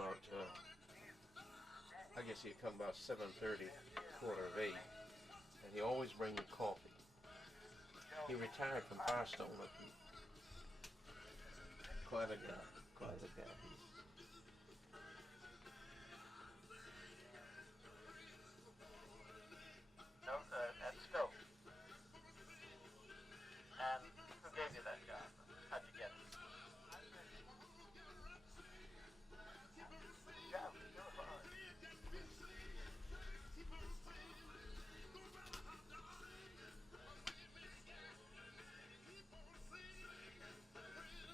about, I guess he'd come about 7:30, quarter of 8, and he always bring me coffee. He retired from Firestone. Quite a guy, quite a guy. No, at Stoke. And who gave you that job? How'd you get it? Job, you're fine.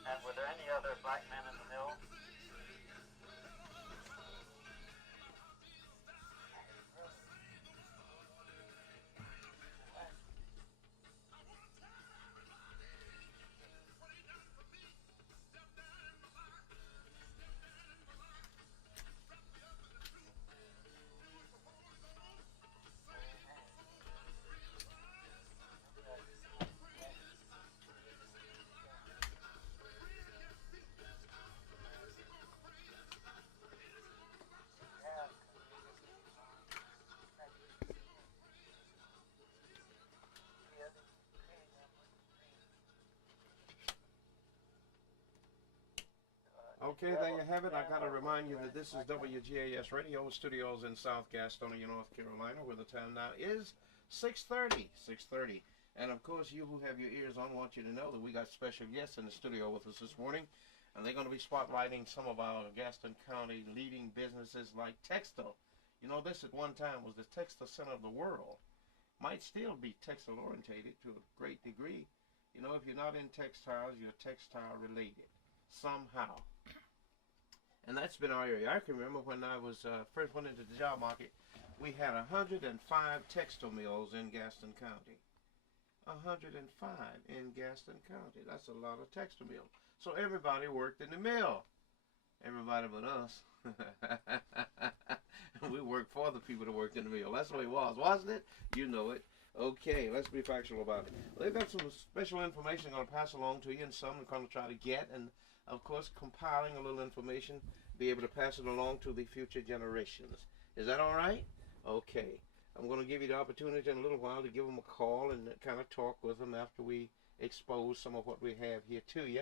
And were there any other black men in the mill? Okay, there you have it. I got to remind you that this is WGAS Radio Studios in South Gastonia, North Carolina, where the time now is 6:30. 6:30. And of course, you who have your ears on want you to know that we got special guests in the studio with us this morning, and they're going to be spotlighting some of our Gaston County leading businesses like textile. You know, this at one time was the textile center of the world. Might still be textile orientated to a great degree. You know, if you're not in textiles, you're textile related somehow. And that's been our area. I can remember when I was first went into the job market, we had 105 textile mills in Gaston County. 105 in Gaston County. That's a lot of textile mills. So everybody worked in the mill. Everybody but us. We worked for the people that worked in the mill. That's the way it was, wasn't it? You know it. Okay, let's be factual about it. Well, they've got some special information I'm going to pass along to you, and some I'm going to try to get, and of course compiling a little information, be able to pass it along to the future generations. Is that all right? Okay. I'm going to give you the opportunity in a little while to give them a call and kind of talk with them after we expose some of what we have here to you.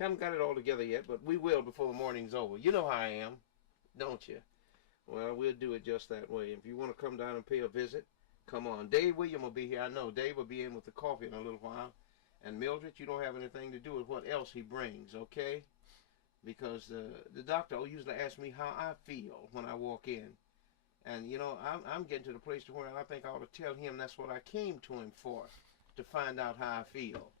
Haven't got it all together yet, but we will before the morning's over. You know how I am, don't you? Well, we'll do it just that way. If you want to come down and pay a visit, come on. Dave William will be here. I know. Dave will be in with the coffee in a little while. And Mildred, you don't have anything to do with what else he brings, okay? Because the doctor usually asks me how I feel when I walk in. And, you know, I'm getting to the place to where I think I ought to tell him that's what I came to him for, to find out how I feel.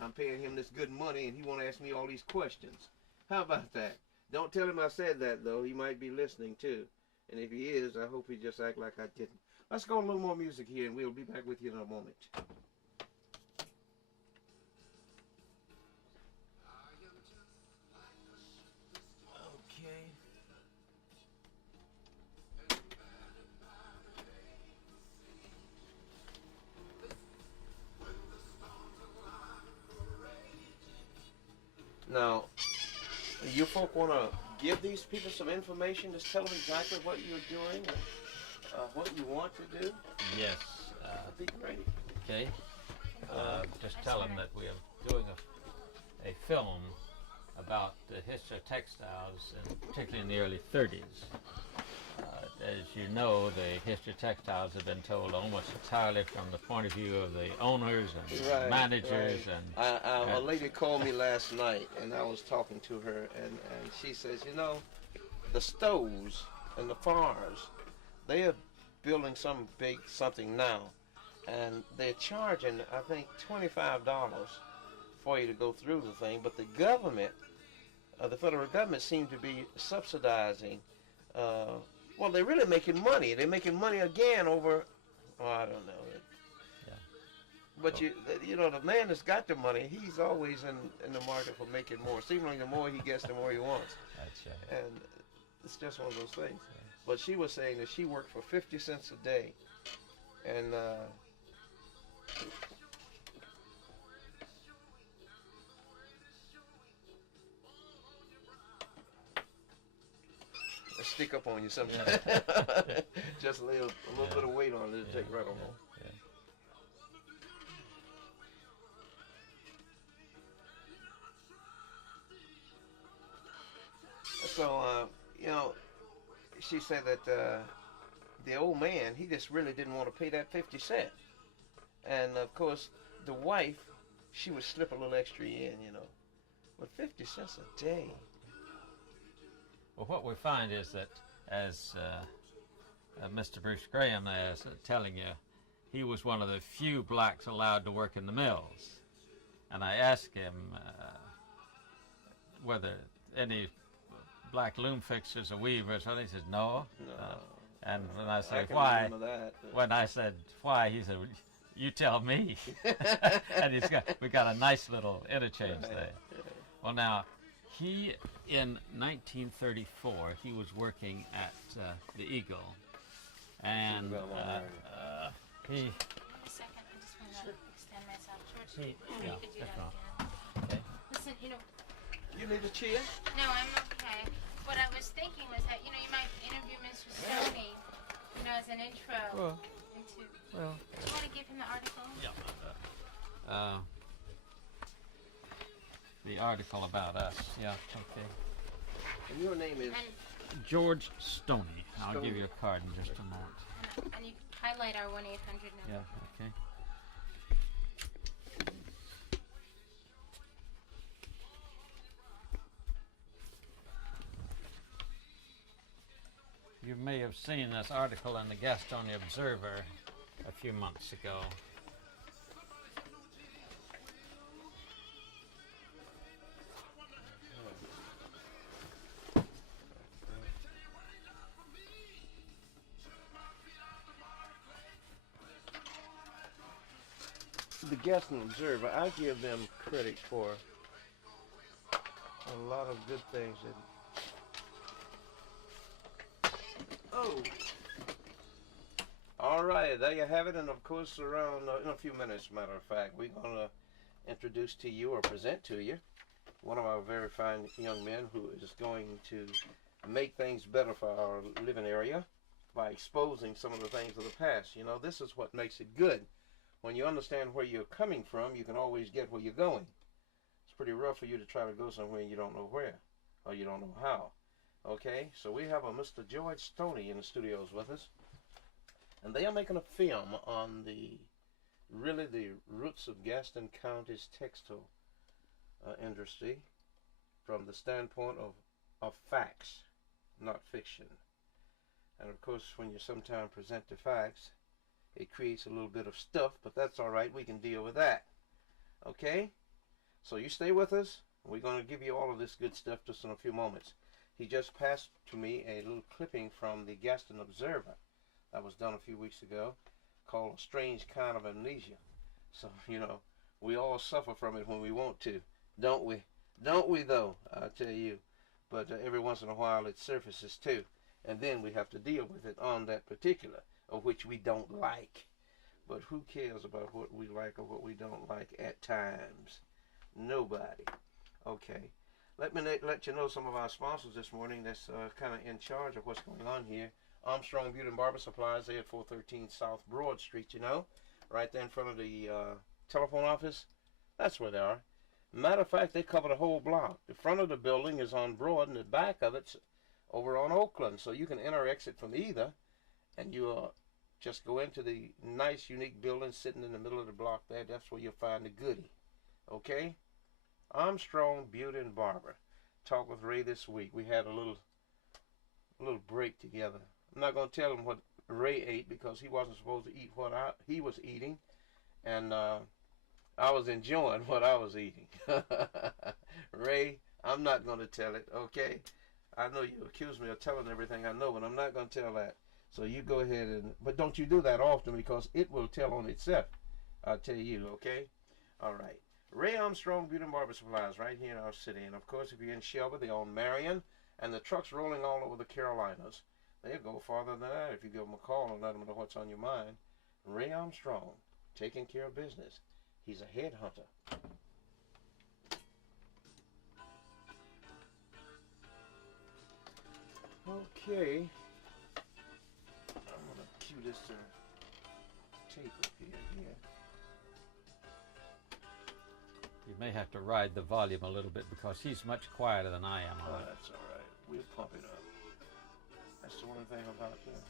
I'm paying him this good money, and he want to ask me all these questions. How about that? Don't tell him I said that, though. He might be listening, too. And if he is, I hope he just act like I didn't. Let's go a little more music here, and we'll be back with you in a moment. Okay. Now, you folk want to give these people some information, just tell them exactly what you're doing and what you want to do? Yes. That'd be great. Okay. Just tell them that we are doing a film about the history of textiles, and particularly in the early 30s. As you know, the history of textiles have been told almost entirely from the point of view of the owners and managers. Right. And a lady called me last night, and I was talking to her, and she says, you know, the Stows and the farms, they are building some big something now, and they're charging, I think, $25 for you to go through the thing, but the government, the federal government, seemed to be subsidizing. Well, they're really making money. They're making money again over, oh, I don't know. yeah. But you know, the man that's got the money, he's always in the market for making more. Seemingly, the more he gets, the more he wants. That's right. And it's just one of those things. But she was saying that she worked for 50 cents a day, and stick up on you sometimes. Just lay a little bit of weight on it, it'll take right on. Yeah. So, you know, she said that the old man, he just really didn't want to pay that 50 cents. And, of course, the wife, she would slip a little extra in, you know. But 50 cents a day. Well, what we find is that, as Mr. Bruce Graham is telling you, he was one of the few blacks allowed to work in the mills. And I asked him whether any black loom fixers or weavers, and he said no. No. And when I I said can why, remember that. when I said why, he said, "You tell me." And we got a nice little interchange Right. there. Well, now, he, in 1934, he was working at the Eagle, and he, A second, I just want to extend myself. George, yeah, you could do that's that wrong. again. Okay. Listen, You need a chair? no, I'm okay. What I was thinking was that, you might interview Mr. Stoney, as an intro Well, into. well, Do you want to give him the article? yeah. The article about us, yeah, okay. And your name is? And, George Stoney. I'll Stoney. give you a card in just a moment. and you highlight our 1-800 Yeah, number. okay. You may have seen this article in the Gastonia Observer a few months ago. The Gaston Observer, I give them credit for a lot of good things. Oh! Alright, there you have it, and of course around, in a few minutes, matter of fact, we're going to introduce to you, or present to you, one of our very fine young men who is going to make things better for our living area by exposing some of the things of the past. This is what makes it good. When you understand where you're coming from, you can always get where you're going. It's pretty rough for you to try to go somewhere and you don't know where, or you don't know how. Okay, so we have a Mr. George Stoney in the studios with us, and they are making a film on the roots of Gaston County's textile industry from the standpoint of facts, not fiction. And of course, when you sometimes present the facts, it creates a little bit of stuff, but that's all right. We can deal with that. Okay? So you stay with us. We're going to give you all of this good stuff just in a few moments. He just passed to me a little clipping from the Gaston Observer that was done a few weeks ago called A Strange Kind of Amnesia. So, we all suffer from it when we want to, don't we? Don't we, though? I tell you. But every once in a while it surfaces, too. And then we have to deal with it on that particular, of which we don't like. But who cares about what we like or what we don't like at times? Nobody. Okay. Let me let you know some of our sponsors this morning that's kind of in charge of what's going on here. Armstrong Beauty and Barber Supplies, they're at 413 South Broad Street, right there in front of the telephone office. That's where they are. Matter of fact, they cover the whole block. The front of the building is on Broad, and the back of it's over on Oakland. So you can enter or exit from either, and you just go into the nice, unique building sitting in the middle of the block there. That's where you'll find the goodie. Okay? Armstrong Beauty and Barber. Talk with Ray this week. We had a little break together. I'm not going to tell him what Ray ate because he wasn't supposed to eat what he was eating, and I was enjoying what I was eating. Ray, I'm not going to tell it, okay? I know you accuse me of telling everything I know, but I'm not going to tell that. So you go ahead but don't you do that often because it will tell on itself. I'll tell you, okay? All right. Ray Armstrong Beauty and Barber Supplies right here in our city. And of course, if you're in Shelby, they're on Marion, and the truck's rolling all over the Carolinas. They'll go farther than that if you give them a call and let them know what's on your mind. Ray Armstrong, taking care of business. He's a headhunter. Okay. I'm gonna cue this tape up here. Yeah. You may have to ride the volume a little bit because he's much quieter than I am Oh, on it. that's all right. We'll pump it up. That's the one thing about that.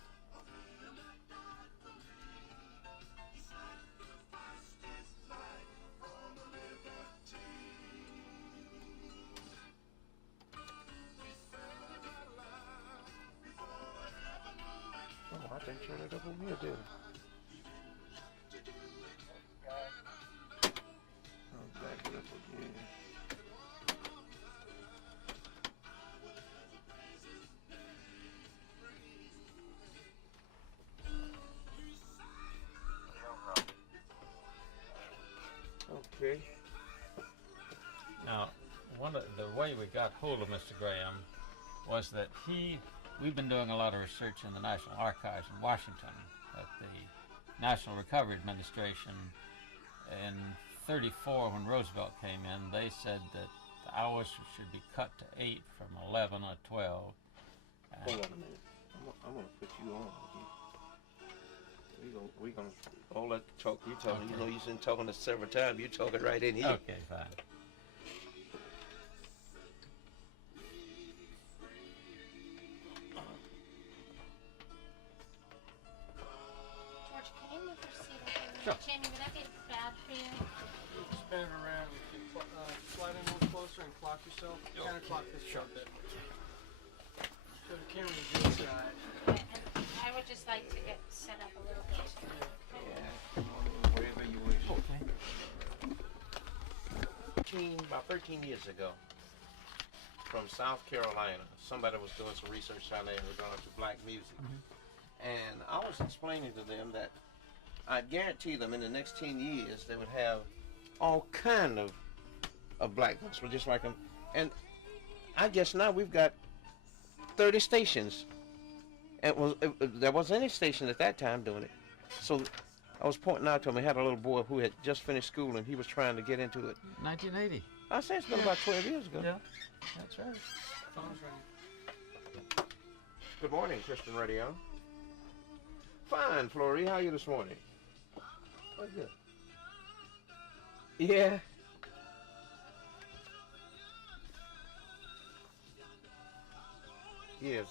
Oh, I didn't turn it up over here, did I? I'll back it up again. Okay. Now, the way we got hold of Mr. Graham was that we've been doing a lot of research in the National Archives in Washington at the National Recovery Administration. In 34, when Roosevelt came in, they said that the hours should be cut to 8 from 11 or 12. Hold on a minute. I'm gonna put you on again. We gonna all that talk you talking. Okay. You know, you've been talking this several times. You talking right in here. Okay, fine. George, can you move your seat a little? Sure. Jamie, would that be bad for you? Spin it around, slide in a little closer and clock yourself. Counterclock this a bit. So the camera is your side. Okay, and I would just like to get set up a little bit. Yeah. Wherever you wish. Okay. About 13 years ago, from South Carolina, somebody was doing some research down there in regard to black music. And I was explaining to them that I guarantee them in the next 10 years they would have all kind of black gospel just like them. And I guess now we've got 30 stations. There wasn't any station at that time doing it. So I was pointing out to him, I had a little boy who had just finished school and he was trying to get into it. 1980. I say it's been about 12 years ago. Yeah, that's right. Phone's ringing. Good morning, Christian Radio. Fine, Flory. How are you this morning? Oh, good. Yeah. Yes.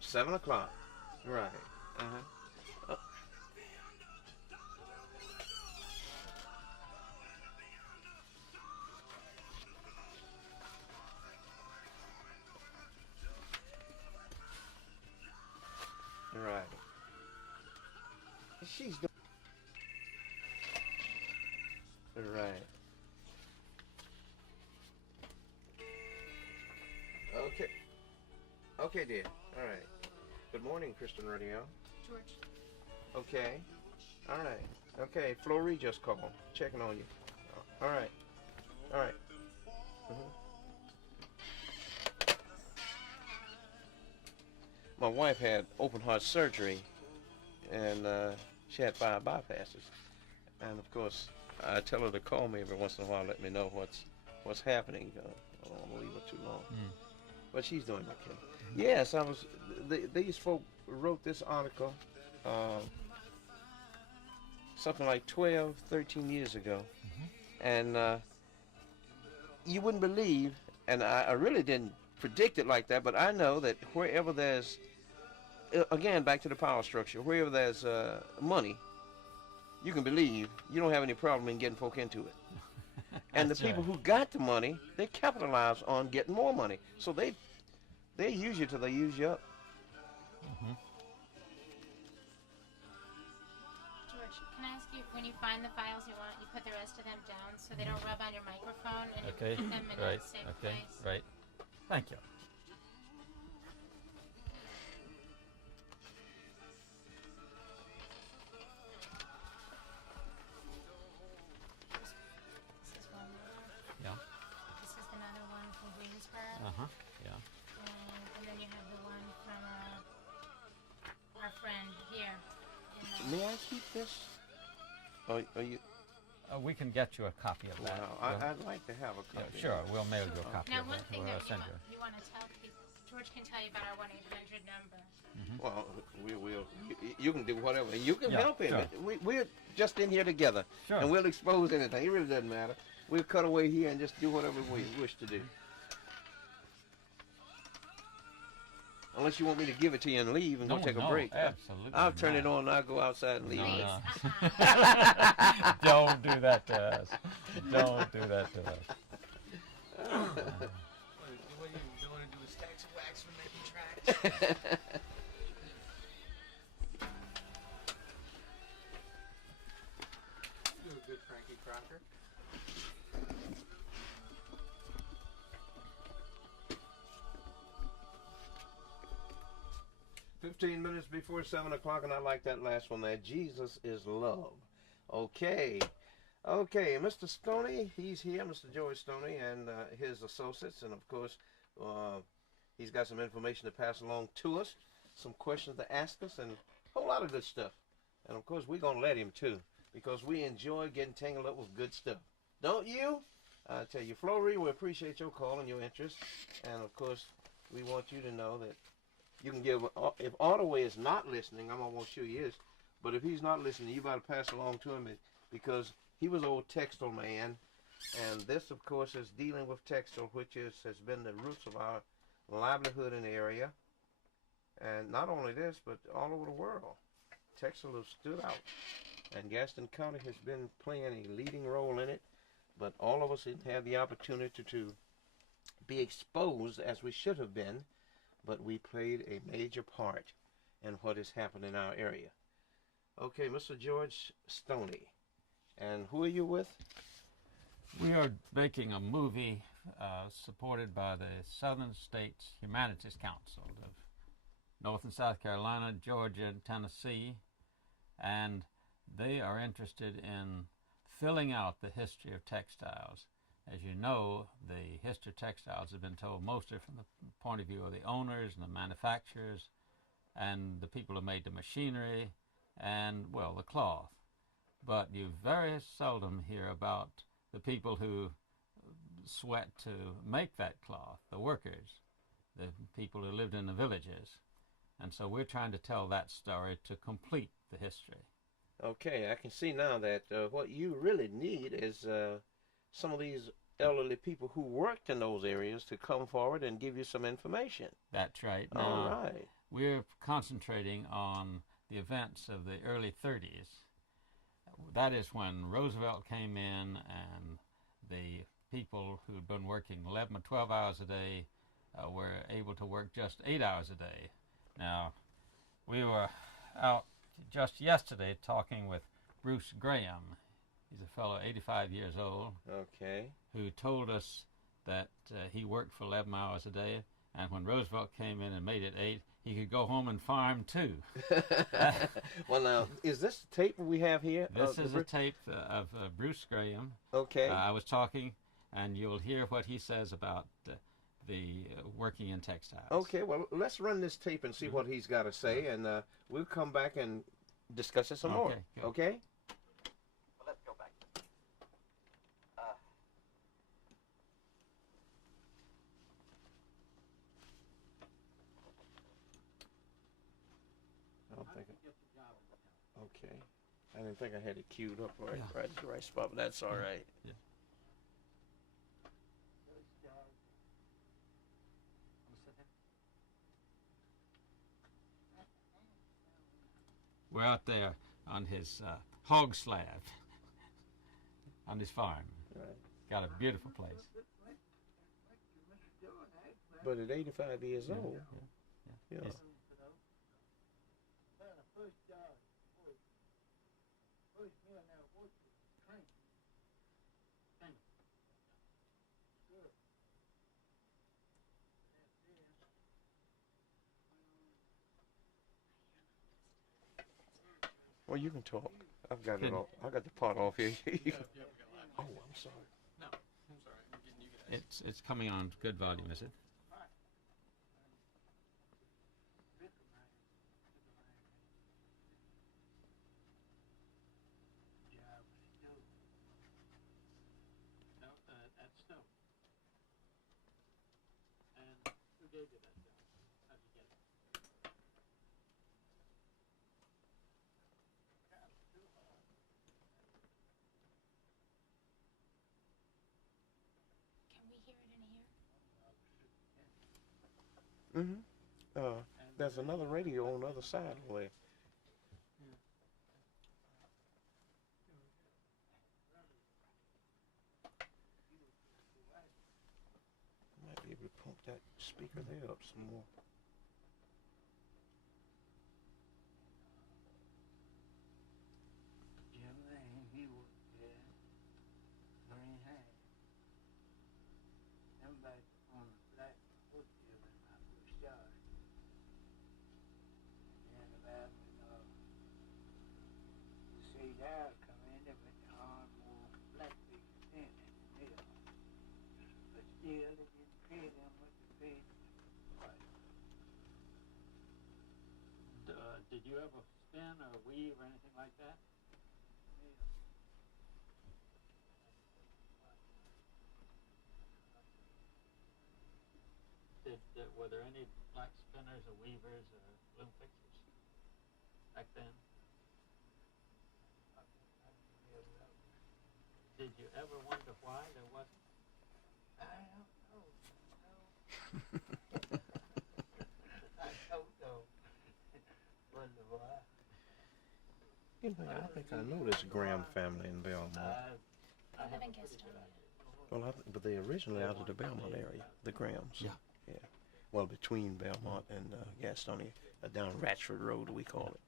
7 o'clock. Right. Uh-huh. Right. She's doing. Right. Okay. Okay, dear. All right. Good morning, Christian Radio. George. Okay. All right. Okay, Flory just called, checking on you. All right. All right. My wife had open heart surgery, and she had 5 bypasses. And of course, I tell her to call me every once in a while, let me know what's happening. I don't want to leave her too long. But she's doing okay. Yes, these folk wrote this article something like 12, 13 years ago. And you wouldn't believe, and I really didn't predict it like that, but I know that wherever there's, again, back to the power structure, wherever there's money, you can believe you don't have any problem in getting folk into it. And the That's people right. who got the money, they capitalize on getting more money. So they use you till they use you up. George, can I ask you, when you find the files you want, you put the rest of them down so they don't rub on your microphone and Okay. you put them in Right. a safe Okay. place? Right. Thank you. This is one more. Yeah. This is another one from Greensburg. Yeah. And then you have the one from our friend here. In May I keep this? Are you? We can get you a copy of that. Wow, We'll- I'd like to have a yeah, copy. sure, we'll mail you a copy Now, of one that. thing We'll that send you want to tell people, George can tell you about our 1-800 number. Well, we will. You can do whatever. And you can Yeah, help him. sure. We're just in here together. Sure. And we'll expose anything. It really doesn't matter. We'll cut away here and just do whatever we wish to do. Unless you want me to give it to you and leave and go take a break. Absolutely. I'll turn not. it on and I'll go outside and leave. No, Please, no. Don't do that to us. Don't do that to us. What you want to do is tax wax for making tracks? Do a good Frankie Crocker. 15 minutes before 7 o'clock, and I like that last one there. Jesus is love. Okay. Okay, Mr. Stoney, he's here, Mr. George Stoney, and his associates, and of course, he's got some information to pass along to us, some questions to ask us, and a whole lot of good stuff. And of course, we're going to let him too, because we enjoy getting tangled up with good stuff. Don't you? I tell you, Flory, we appreciate your call and your interest, and of course, we want you to know that you can give, if Ottaway is not listening, I'm almost sure he is, but if he's not listening, you better pass along to him, because he was an old textile man, and this, of course, is dealing with textile, which has been the roots of our livelihood in the area. And not only this, but all over the world. Textile has stood out, and Gaston County has been playing a leading role in it, but all of us didn't have the opportunity to be exposed as we should have been, but we played a major part in what has happened in our area. Okay, Mr. George Stoney. And who are you with? We are making a movie supported by the Southern States Humanities Council of North and South Carolina, Georgia, and Tennessee, and they are interested in filling out the history of textiles. As you know, the history of textiles has been told mostly from the point of view of the owners and the manufacturers and the people who made the machinery and, well, the cloth. But you very seldom hear about the people who sweat to make that cloth, the workers, the people who lived in the villages. And so we're trying to tell that story to complete the history. Okay, I can see now that what you really need is some of these elderly people who worked in those areas to come forward and give you some information. That's right. All Now, right. we're concentrating on the events of the early 30s. That is when Roosevelt came in and the people who'd been working 11 or 12 hours a day were able to work just 8 hours a day. Now, we were out just yesterday talking with Bruce Graham. He's a fellow 85 years old Okay. who told us that he worked for 11 hours a day, and when Roosevelt came in and made it 8, he could go home and farm too. Well, now, is this the tape we have here? This is a tape of Bruce Graham. Okay. I was talking, and you'll hear what he says about the working in textiles. Okay, well, let's run this tape and see what he's got to say, and we'll come back and discuss it some more. Okay, good. Okay? Well, let's go back. I don't think okay. I didn't think I had it queued up right, Yeah. right at the right spot, but that's all right. Yeah. We're out there on his hog slab on his farm. Right. Got a beautiful place. But at 85 years old, you know, He's- well, you can talk. I've got it Good. all. I got the part off here. Oh, I'm sorry. No, I'm sorry. I'm getting you guys. It's coming on good volume, is it? gave you that film? How'd you get it? Can we hear it in here? Mm-hmm. There's another radio on the other side over there. Might be able to pump that speaker there up some more. Jim Lane, he was there. Green hat. I'm back on the black hotel when I first started. And about the state hour come in, there was hardwood black people standing in the middle. But still, they didn't pay them what they paid the white. Did you ever spin or weave or anything like that? Were there any black spinners or weavers or loom fixers back then? Did you ever wonder why there wasn't? I don't know. I don't know. Wonder why. You know, I think I know this Graham family in Belmont. I live have in a pretty good Gastonia. idea. Well, but they originally out of the Belmont area, the Grahams. Yeah. Yeah. Well, between Belmont and Gastonia, down Ratchford Road, we call it.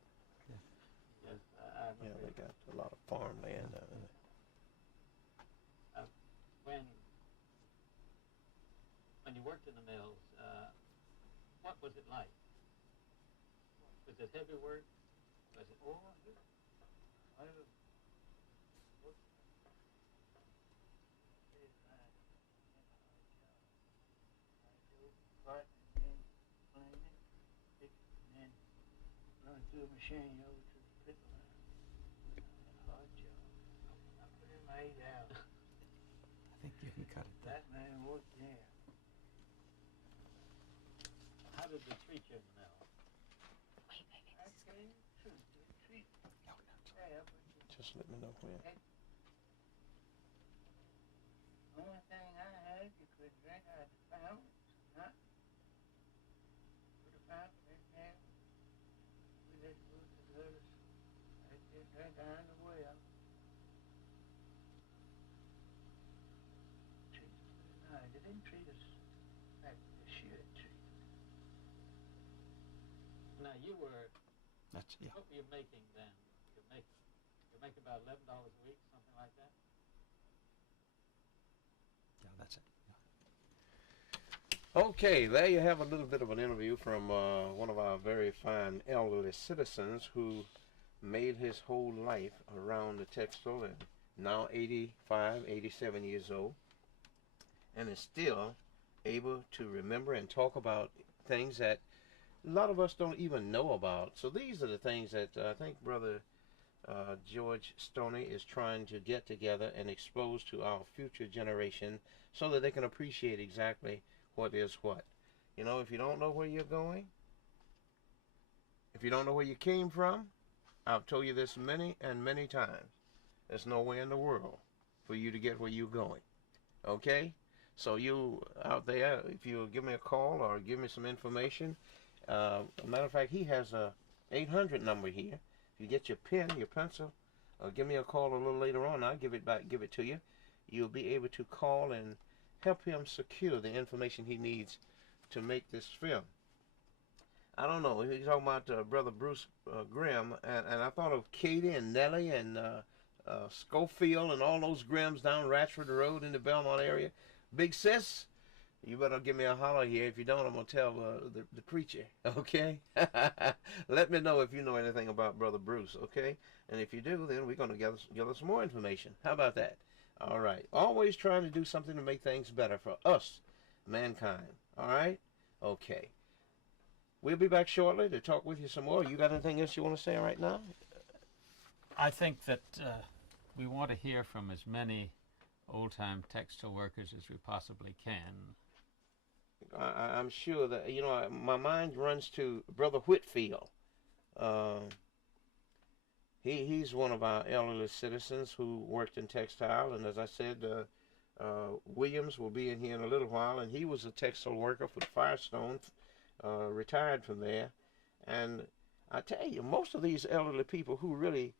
Yes, I Yeah, remember they got a lot of farmland. when you worked in the mills, what was it like? Was it heavy work? Was it? Oh, I was run through a machine over to the pickle line. Hard job. I put in my 8 hours. I think you can cut it there. That man worked there. How did they treat you in the mill? Wait, I this is tell you the truth, they treat me No, no. bad, but the Just let me know when. only thing I had, you could drink out of the fountain, not put a fountain in there. We just moved to the other. I just drink out of the well. Treat us pretty nice. They didn't treat us like they should treat us. Now you were. That's, yeah. What were you making then? You're making about $11 a week, something like that. Yeah, that's it. Okay, there you have a little bit of an interview from one of our very fine elderly citizens who made his whole life around the textile and now 85, 87 years old and is still able to remember and talk about things that a lot of us don't even know about. So these are the things that I think Brother George Stoney is trying to get together and expose to our future generation so that they can appreciate exactly what is what. You know, if you don't know where you're going, if you don't know where you came from, I've told you this many and many times. There's no way in the world for you to get where you're going. Okay? So you out there, if you'll give me a call or give me some information, matter of fact, he has a 800 number here. If you get your pen, your pencil, give me a call a little later on. I'll give it to you. You'll be able to call and help him secure the information he needs to make this film. I don't know. He's talking about Brother Bruce Grimm, and I thought of Katie and Nellie and Schofield and all those Grimms down Ratchford Road in the Belmont area. Big sis, you better give me a holler here. If you don't, I'm going to tell the preacher, okay? Let me know if you know anything about Brother Bruce, okay? And if you do, then we're going to gather some more information. How about that? All right. Always trying to do something to make things better for us, mankind. All right? Okay. We'll be back shortly to talk with you some more. You got anything else you want to say right now? I think that we want to hear from as many old-time textile workers as we possibly can. I'm sure that, you know, my mind runs to Brother Whitfield. Uh, he's one of our elderly citizens who worked in textile, and as I said, Williams will be in here in a little while, and he was a textile worker for Firestone, retired from there. And I tell you, most of these elderly people who really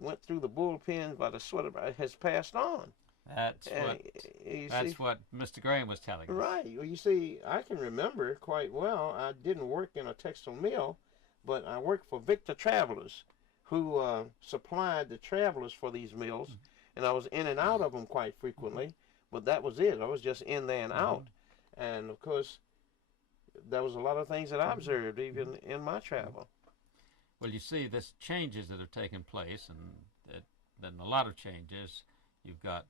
went through the bullpen by the sweat of has passed on. That's what Mr. Graham was telling us. Right. Well, you see, I can remember quite well. I didn't work in a textile mill, but I worked for Victor Travelers, who supplied the travelers for these mills, and I was in and out of them quite frequently. But that was it. I was just in there and out. And of course, there was a lot of things that I observed even in my travel. Well, you see, there's changes that have taken place, and been a lot of changes. You've got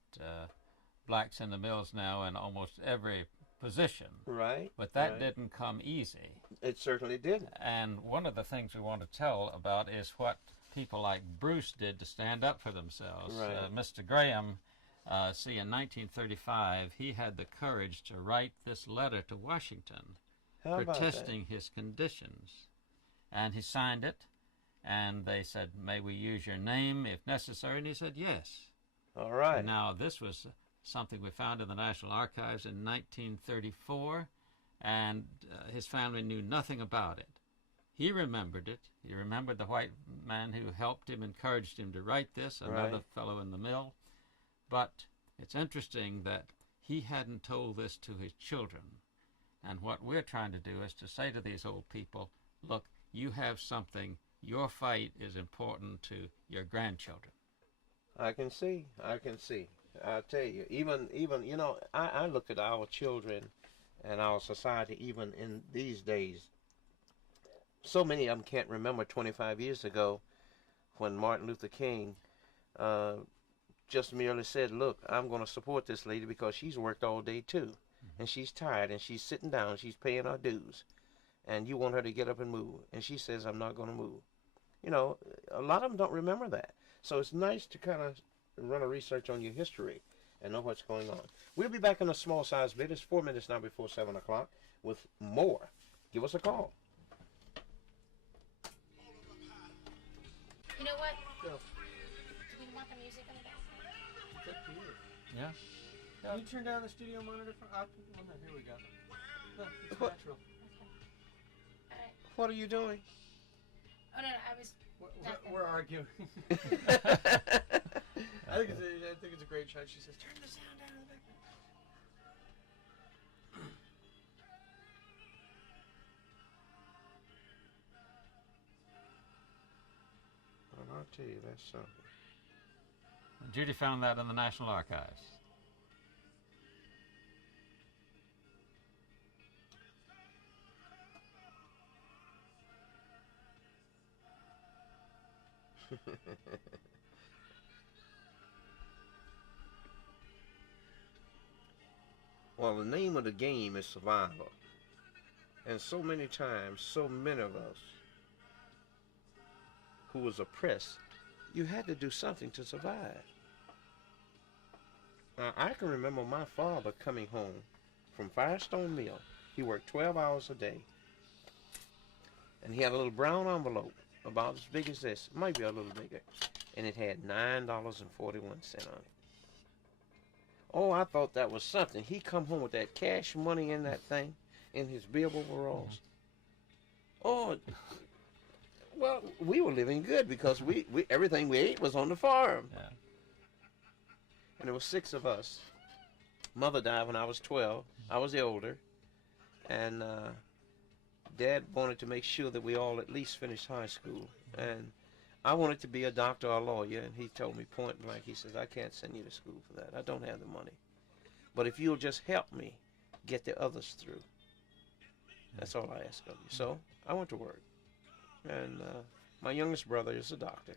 blacks in the mills now in almost every position. Right. But that right. didn't come easy. It certainly didn't. And one of the things we want to tell about is what people like Bruce did to stand up for themselves. Right. Mr. Graham, in 1935, he had the courage to write this letter to Washington protesting his conditions. And he signed it, and they said, "May we use your name if necessary?" And he said, "Yes." All right. Now, this was something we found in the National Archives in 1934, and his family knew nothing about it. He remembered it. He remembered the white man who helped him, encouraged him to write this, another Right. fellow in the mill. But it's interesting that he hadn't told this to his children. And what we're trying to do is to say to these old people, look, you have something. Your fight is important to your grandchildren. I can see. I tell you, even you know, I look at our children and our society even in these days. So many of them can't remember 25 years ago when Martin Luther King just merely said, "Look, I'm going to support this lady because she's worked all day too, and she's tired, and she's sitting down, she's paying her dues, and you want her to get up and move, and she says, I'm not going to move." You know, a lot of them don't remember that. So it's nice to kind of run a research on your history and know what's going on. We'll be back in a small size bit. It's 4 minutes now before 7 o'clock with more. Give us a call. You know what? Go. Do we want the music on the back? It's up to you. Yeah? Can you turn down the studio monitor for well, no, here we go. No, it's What? natural. Alright. What are you doing? Oh, no, I was... Nothing. We're arguing. I think it's a great shot. She says, "Turn the sound down in the background." Well, I'll tell you, that's something. Judy found that in the National Archives. Well, the name of the game is survival. And so many times, so many of us who was oppressed, you had to do something to survive. Now, I can remember my father coming home from Firestone Mill. He worked 12 hours a day. And he had a little brown envelope about as big as this, might be a little bigger, and it had $9.41 on it. Oh, I thought that was something. He come home with that cash money in that thing, in his bib overalls. Oh, well, we were living good because we everything we ate was on the farm. Yeah. And there were 6 of us. Mother died when I was 12. I was the older, and Dad wanted to make sure that we all at least finished high school. And I wanted to be a doctor or a lawyer, and he told me point blank, he says, "I can't send you to school for that. I don't have the money. But if you'll just help me get the others through, that's all I ask of you." So I went to work. And my youngest brother is a doctor.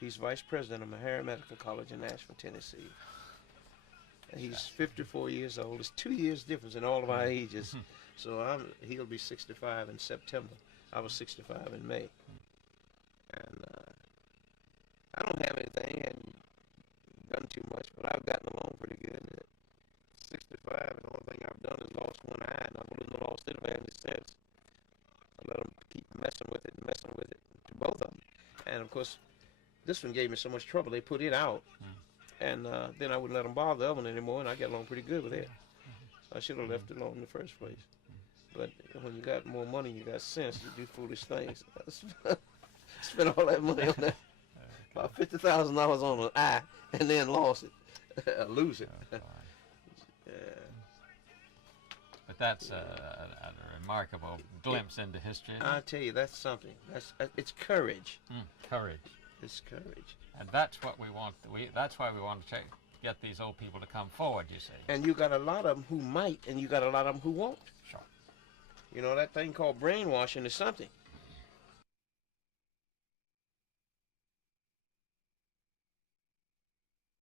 He's vice president of Meharry Medical College in Nashville, Tennessee. And he's 54 years old. It's 2 years difference in all of our ages. So he'll be 65 in September. I was 65 in May. And I don't have anything, hadn't done too much, but I've gotten along pretty good. At 65, and the only thing I've done is lost one sense. I let them keep messing with it, to both of them. And of course, this one gave me so much trouble. They put it out, and then I wouldn't let them bother the other one anymore, and I got along pretty good with it. I should have left it alone in the first place. But when you got more money, you got sense, you do foolish things. Spent all that money on that, about $50,000 on an eye, and then lost it, lose it. Oh, boy. Yeah. But that's a remarkable glimpse into history. Isn't I it? tell you, that's something. It's courage. Courage. It's courage. And that's what we want. That's why we want to get these old people to come forward, you see. And you got a lot of them who might, and you got a lot of them who won't. Sure. You know, that thing called brainwashing is something.